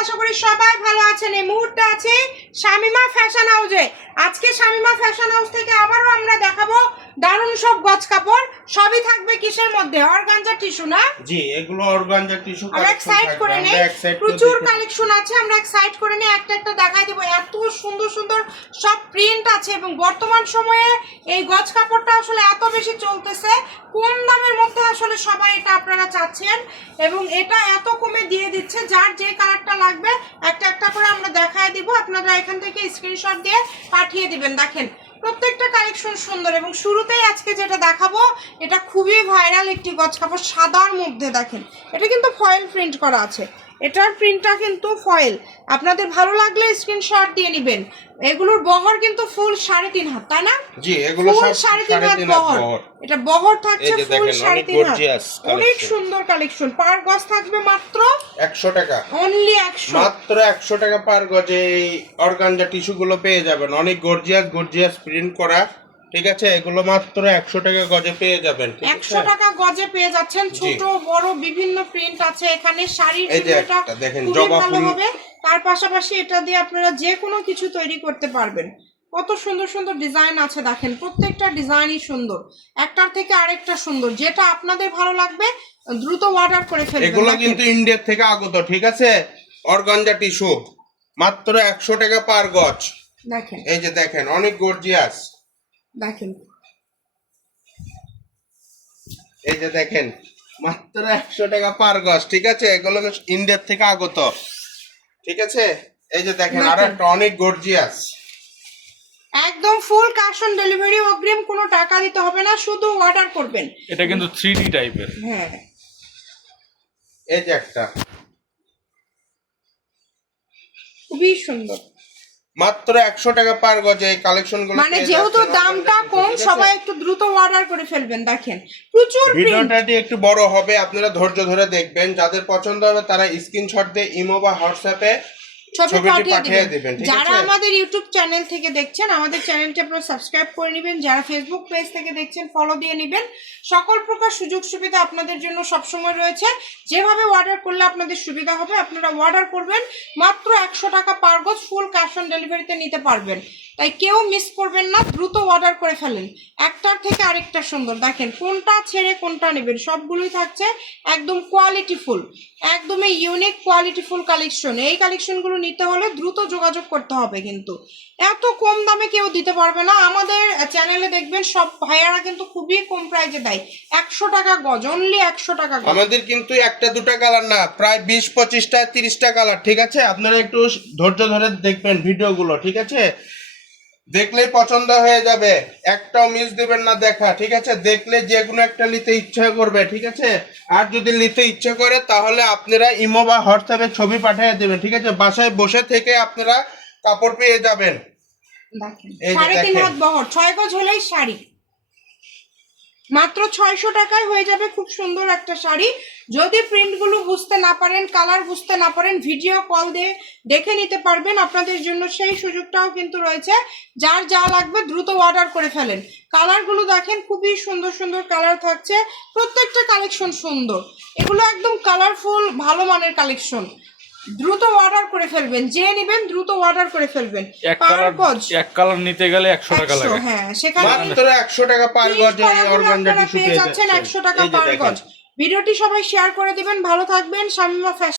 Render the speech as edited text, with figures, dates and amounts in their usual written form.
আশা করি সবাই ভালো আছেন। এই মুহূর্তে আছি শামিমা ফ্যাশন হাউসে। আজকে শামিমা ফ্যাশন হাউস থেকে আবারও আমরা দেখাবো দারুণ সব গজ কাপড়। সবই থাকবে কিসের মধ্যে? অর্গানজা টিস্যু না? জি, এগুলো অর্গানজা টিস্যু। আমরা এক সাইড করে নেই, প্রচুর কালেকশন আছে। আমরা এক সাইড করে নিয়ে একটা একটা দেখাই দেবো। এত সুন্দর সুন্দর সব প্রিন্ট আছে এবং বর্তমান সময়ে এই গজ কাপড়টা আসলে এত বেশি চলতেছে, কম দামের মধ্যে আসলে সবাই এটা আপনারা চাচ্ছেন এবং এটা এত কমে দিয়ে দিচ্ছে। যার যে কালারটা লাগবে একটা একটা করে আমরা দেখায় দিব, আপনারা এখান থেকে স্ক্রিনশট দিয়ে পাঠিয়ে দিবেন। দেখেন প্রত্যেকটা কালেকশন সুন্দর এবং শুরুতেই আজকে যেটা দেখাবো এটা খুবই ভাইরাল একটি গজ কাপড়, সাদার মধ্যে। দেখেন এটা কিন্তু ফয়েল প্রিন্ট করা আছে, এটার প্রিন্টটা কিন্তু ফয়েল। আপনাদের ভালো লাগলে স্ক্রিনশট দিয়ে নেবেন। এগুলোর বহর কিন্তু ফুল 3.5 হাত, তাই না? জি, এগুলো সব 3.5 হাত বহর। এটা বহর থাকছে ফুল 3.5 হাত। অনেক সুন্দর কালেকশন। পার গজ থাকবে মাত্র 100 টাকা, অনলি 100, মাত্র 100 টাকা পার গজে এই অর্গানজা টিস্যু গুলো পেয়ে যাবেন। অনেক গর্জিয়াস প্রিন্ট করা, ঠিক আছে? এগুলো মাত্র 100 টাকা গজে পেয়ে যাবেন। 100 টাকা গজে পেয়ে যাচ্ছেন। ছোট বড় বিভিন্ন প্রিন্ট আছে এখানে। শাড়ির প্রিন্টটা দেখেন খুবই জবা ভালো ফুল। হবে। তার পাশাপাশি এটা দিয়ে আপনারা যে কোনো কিছু তৈরি করতে পারবেন। কত সুন্দর সুন্দর ডিজাইন আছে দেখেন, প্রত্যেকটা ডিজাইনই সুন্দর, একটার থেকে আরেকটা সুন্দর। যেটা আপনাদের ভালো লাগবে দ্রুত অর্ডার করে ফেলবেন। এগুলো কিন্তু ইন্ডিয়া থেকে আগত, ঠিক আছে? অর্গানজা টিস্যু মাত্র 100 টাকা পার গজ। দেখেন এই যে দেখেন অনেক গর্জিয়াস। দেখেন এই যে দেখেন মাত্র 100 টাকা পার গজ, ঠিক আছে? এগুলো ইন্ডিয়া থেকে আগত, ঠিক আছে? এই যে দেখেন আর একটা অনেক গর্জিয়াস, একদম ফুল ক্যাশ অন ডেলিভারি, অগ্রিম কোনো টাকা দিতে হবে না, শুধু অর্ডার করবেন। এটা কিন্তু 3D টাইপের। হ্যাঁ, এই যে একটা খুবই সুন্দর। মাত্র 100 টাকা পার গজে এই কালেকশন গুলো। মানে যেহেতু দামটা কম, সবাই একটু দ্রুত অর্ডার করে ফেলবেন। দেখেন প্রচুর প্রিন্ট। ভিডিওটা একটু বড় হবে, আপনারা ধৈর্য ধরে দেখবেন। যাদের পছন্দ হবে তারা স্ক্রিনশট দিয়ে ইমো বা হোয়াটসঅ্যাপে ছবি পাঠিয়ে দিবেন। দিবেন, ঠিক যারা আছে? আমাদের ইউটিউব চ্যানেল থেকে দেখছেন, আমাদের চ্যানেলটি আপনারা সাবস্ক্রাইব করে নেবেন। যারা ফেসবুক পেজ থেকে দেখছেন, ফলো দিয়ে নেবেন। সকল প্রকার সুযোগ সুবিধা আপনাদের জন্য সবসময় রয়েছে। যেভাবে অর্ডার করলে আপনাদের সুবিধা হবে আপনারা অর্ডার করবেন। মাত্র 100 টাকা পার গজ, ফুল ক্যাশ অন ডেলিভারিতে নিতে পারবেন। তাই কেউ মিস করবেন না, দ্রুত অর্ডার করে ফেলেন। একটার থেকে আরেকটা সুন্দর। দেখেন কোনটা ছেড়ে কোনটা নেবেন, সবগুলোই থাকছে একদম কোয়ালিটিফুল, একদমই ইউনিক কোয়ালিটিফুল কালেকশন। এই কালেকশনগুলো নিতে হলে দ্রুত যোগাযোগ করতে হবে, কিন্তু এত কম দামে কেউ দিতে পারবে না। আমাদের চ্যানেলে দেখবেন সব ভাইয়ারা কিন্তু খুবই কম প্রাইসে দেয়। 100 টাকা গজ, অনলি 100 টাকা গজ। আমাদের কিন্তু একটা দুটা কালার না, প্রায় 20-25টা 30টা কালার, ঠিক আছে? আপনারা একটু ধৈর্য ধরে দেখবেন ভিডিওগুলো, ঠিক আছে? দেখলেই পছন্দ হয়ে যাবে, একটাও মিস দিবেন না দেখা, ঠিক আছে? দেখলে যে কোনো একটা নিতে ইচ্ছা করবে, ঠিক আছে? আর যদি নিতে ইচ্ছা করে তাহলে আপনারা ইমো বা হোয়াটসঅ্যাপে ছবি পাঠিয়ে দেবেন, ঠিক আছে? বাসায় বসে থেকে আপনারা কাপড় পেয়ে যাবেন। দেখেন এই যে 3.5 দেখেন। হাত বহর, 6 গজ হলেই শাড়ি। মাত্র 600 টাকায় হয়ে যাবে খুব সুন্দর একটা শাড়ি। যদি প্রিন্টগুলো বুঝতে না পারেন, কালার বুঝতে না পারেন, ভিডিও কল দিয়ে দেখে নিতে পারবেন। আপনাদের জন্য সেই সুযোগটাও কিন্তু রয়েছে। যার যা লাগবে দ্রুত অর্ডার করে ফেলেন। কালারগুলো দেখেন খুবই সুন্দর সুন্দর কালার থাকছে, প্রত্যেকটা কালেকশন সুন্দর। এগুলো একদম কালারফুল ভালো মানের কালেকশন। দ্রুত অর্ডার করে ফেলবেন, যে নেবেন দ্রুত অর্ডার করে ফেলবেন। এক কালার নিতে গেলে 100 টাকা লাগে। হ্যাঁ, সেখানে মাত্র 100 টাকা পার গজ এই অর্গানজা টিস্যু পেয়ে যাচ্ছেন যাচ্ছেন। 100 টাকা পার গজ। ভিডিওটি সবাই শেয়ার করে দিবেন। ভালো থাকবেন। শামিমা ফ্যাশন।